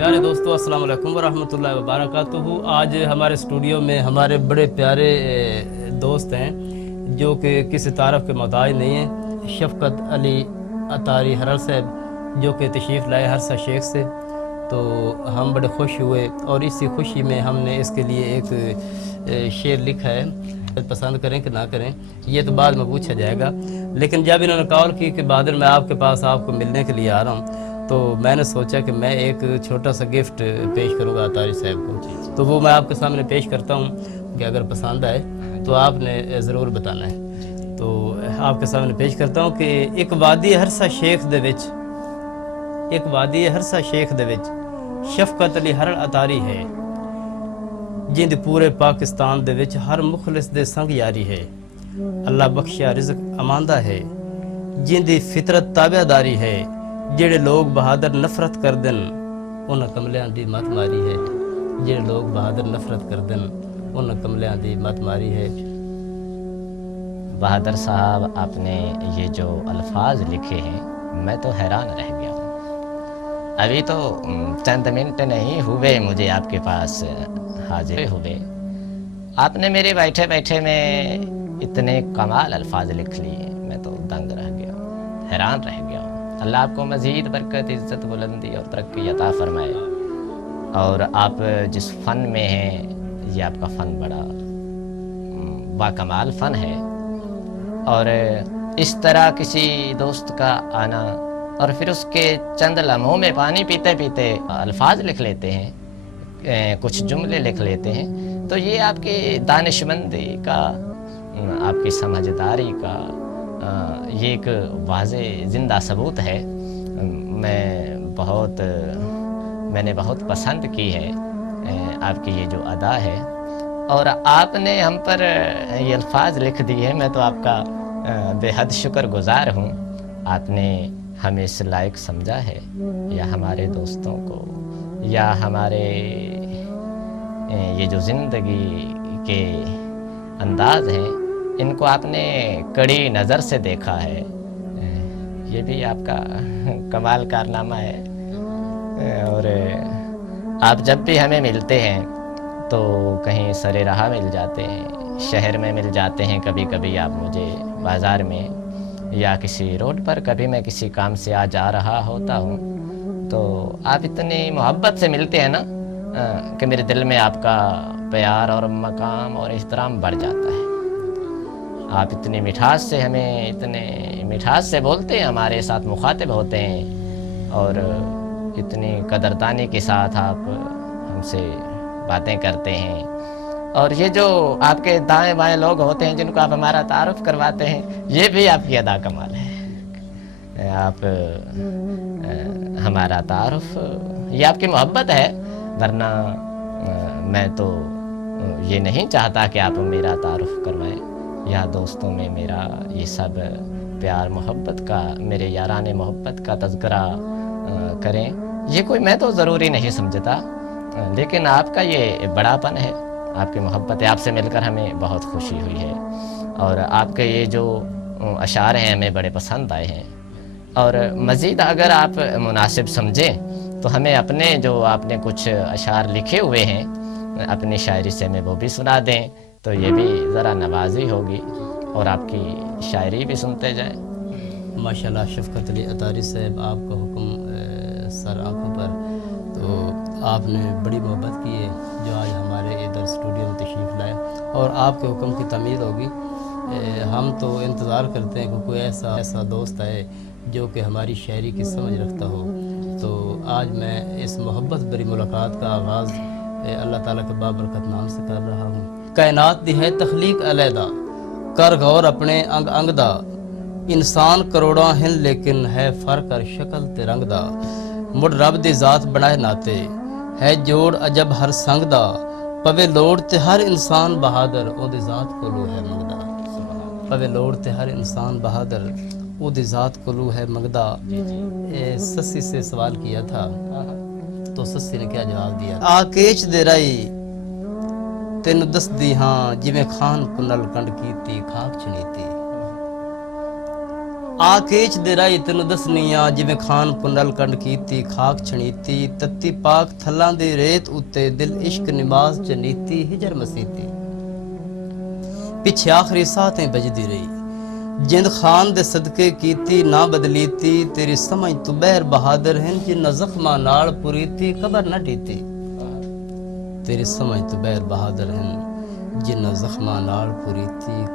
پیارے دوستو السلام علیکم ورحمۃ اللہ وبرکاتہ۔ آج ہمارے اسٹوڈیو میں ہمارے بڑے پیارے دوست ہیں جو کہ کسی تعارف کے محتاج نہیں ہیں، شفقت علی اطاری ہرر صاحب جو کہ تشریف لائے ہرسہ شیخ سے، تو ہم بڑے خوش ہوئے اور اسی خوشی میں ہم نے اس کے لیے ایک شعر لکھا ہے۔ پسند کریں کہ نہ کریں یہ تو بعد میں پوچھا جائے گا، لیکن جب انہوں نے کال کی کہ بہادر میں آپ کے پاس آپ کو ملنے کے لیے آ رہا ہوں، تو میں نے سوچا کہ میں ایک چھوٹا سا گفٹ پیش کروں گا اطاری صاحب کو، تو وہ میں آپ کے سامنے پیش کرتا ہوں کہ اگر پسند آئے تو آپ نے ضرور بتانا ہے۔ تو آپ کے سامنے پیش کرتا ہوں کہ ایک وادی ہرسہ شیخ دے وچ، ایک وادی ہرسہ شیخ دے وچ شفقت علی ہرر اطاری ہے، جند پورے پاکستان دے وچ ہر مخلص دے سنگ یاری ہے، اللہ بخشیا رزق اماندہ ہے، جندی فطرت تابع داری ہے، جڑے لوگ بہادر نفرت کر دن انہاں کملیاں دی مت ماری ہے، جڑے لوگ بہادر نفرت کر دن انہاں کملیاں دی مت ماری ہے۔ بہادر صاحب، آپ نے یہ جو الفاظ لکھے ہیں میں تو حیران رہ گیا ہوں۔ ابھی تو چند منٹ نہیں ہوئے مجھے آپ کے پاس حاضر ہوئے، آپ نے میرے بیٹھے بیٹھے میں اتنے کمال الفاظ لکھ لیے، میں تو دنگ رہ گیا ہوں، حیران رہ گیا ہوں۔ اللہ آپ کو مزید برکت، عزت، بلندی اور ترقی عطا فرمائے۔ اور آپ جس فن میں ہیں یہ آپ کا فن بڑا باکمال فن ہے، اور اس طرح کسی دوست کا آنا اور پھر اس کے چند لمحوں میں پانی پیتے پیتے الفاظ لکھ لیتے ہیں، کچھ جملے لکھ لیتے ہیں، تو یہ آپ کی دانشمندی کا، آپ کی سمجھداری کا یہ ایک واضح زندہ ثبوت ہے۔ میں نے بہت پسند کی ہے آپ کی یہ جو ادا ہے، اور آپ نے ہم پر یہ الفاظ لکھ دیے ہیں، میں تو آپ کا بے حد شکر گزار ہوں۔ آپ نے ہمیں اس لائق سمجھا ہے، یا ہمارے دوستوں کو، یا ہمارے یہ جو زندگی کے انداز ہیں ان کو آپ نے کڑی نظر سے دیکھا ہے، یہ بھی آپ کا کمال کارنامہ ہے۔ اور آپ جب بھی ہمیں ملتے ہیں تو کہیں سرے راہ مل جاتے ہیں، شہر میں مل جاتے ہیں، کبھی کبھی آپ مجھے بازار میں یا کسی روڈ پر، کبھی میں کسی کام سے آ جا رہا ہوتا ہوں، تو آپ اتنی محبت سے ملتے ہیں نا کہ میرے دل میں آپ کا پیار اور مقام اور احترام بڑھ جاتا ہے۔ آپ اتنی مٹھاس سے ہمیں، اتنے مٹھاس سے بولتے ہیں، ہمارے ساتھ مخاطب ہوتے ہیں، اور اتنی قدردانی کے ساتھ آپ ہم سے باتیں کرتے ہیں۔ اور یہ جو آپ کے دائیں بائیں لوگ ہوتے ہیں جن کو آپ ہمارا تعارف کرواتے ہیں، یہ بھی آپ کی ادا کمال ہے۔ آپ ہمارا تعارف، یہ آپ کی محبت ہے، ورنہ میں تو یہ نہیں چاہتا کہ آپ میرا تعارف کروائیں یا دوستوں میں میرا یہ سب پیار محبت کا، میرے یاران محبت کا تذکرہ کریں، یہ کوئی میں تو ضروری نہیں سمجھتا، لیکن آپ کا یہ بڑا پن ہے، آپ کی محبت ہے۔ آپ سے مل کر ہمیں بہت خوشی ہوئی ہے، اور آپ کے یہ جو اشعار ہیں ہمیں بڑے پسند آئے ہیں، اور مزید اگر آپ مناسب سمجھیں تو ہمیں اپنے جو آپ نے کچھ اشعار لکھے ہوئے ہیں اپنی شاعری سے ہمیں وہ بھی سنا دیں، تو یہ بھی ذرا نوازی ہوگی، اور آپ کی شاعری بھی سنتے جائیں۔ ماشاءاللہ شفقت علی اطاری صاحب، آپ کا حکم سر آنکھوں پر، تو آپ نے بڑی محبت کی ہے جو آج ہمارے ادھر اسٹوڈیو میں تشریف لائے، اور آپ کے حکم کی تعمیل ہوگی۔ ہم تو انتظار کرتے ہیں کہ کوئی ایسا دوست آئے جو کہ ہماری شاعری کی سمجھ رکھتا ہو، تو آج میں اس محبت بری ملاقات کا آغاز اللہ تعالیٰ کے بابرکت نام سے کر رہا ہوں۔ کائنات دی ہے تخلیق علیحدہ، کر غور اپنے انگ انگ دا، انسان کروڑاں ہیں لیکن ہے فرق ہر شکل تے رنگ دا، مڑ رب دی ذات بنائے ناتے ہے جوڑ عجب ہر سنگ دا، پوے لوڑ تے ہر انسان بہادر او دی ذات کولو ہے منگدا، پوے لوڑ تے ہر انسان بہادر او دی ذات کولو ہے منگدا۔ سسی سے سوال کیا تھا تو سسی نے کیا جواب دیا؟ آکیچ دے رائی تینو دس دی ہاں، جویں خان کنل کنڈ کیتی کھاک چنیتی، ਆਕੇਚ ਦੇ ਰਾਈ ਤੈਨੂੰ ਦਸਨੀਆਂ ਜਿਵੇਂ ਖਾਨ ਪੁੰਨਲ ਕੰਡ ਕੀਤੀ ਖਾਕ ਛਣੀਤੀ ਤੱਤੀ ਪਾਕ ਥੱਲਾਂ ਦੇ ਰੇਤ ਉੱਤੇ ਦਿਲ ਇਸ਼ਕ ਨਿਮਾਜ਼ ਚ ਨੀਤੀ ਹਿਜਰ ਮਸੀਤੀ ਪਿੱਛੇ ਆਖਰੀ ਸਾਥیں ਬਜਦੀ ਰਹੀ ਜਿੰਦ ਖਾਨ ਦੇ ਸਦਕੇ ਕੀਤੀ ਨਾ ਬਦਲੀਤੀ ਤੇਰੀ ਸਮਝ ਤੂੰ ਬਹਿਰ ਬਹਾਦਰ ਹਨ ਜਿੰਨਾ ਜ਼ਖਮਾਂ ਨਾਲ ਪੁਰੀਤੀ ਕਬਰ ਨਾ ਢੀਤੀ ਤੇਰੀ ਸਮਝ ਤੂੰ ਬਹਿਰ ਬਹਾਦਰ ਹਨ ਜਿੰਨਾ ਜ਼ਖਮਾਂ ਨਾਲ ਪੁਰੀਤੀ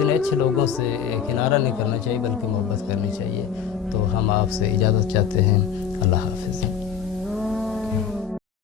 اتنے اچھے لوگوں سے کنارہ نہیں کرنا چاہیے بلکہ محبت کرنی چاہیے. تو ہم آپ سے اجازت چاہتے ہیں. اللہ حافظ.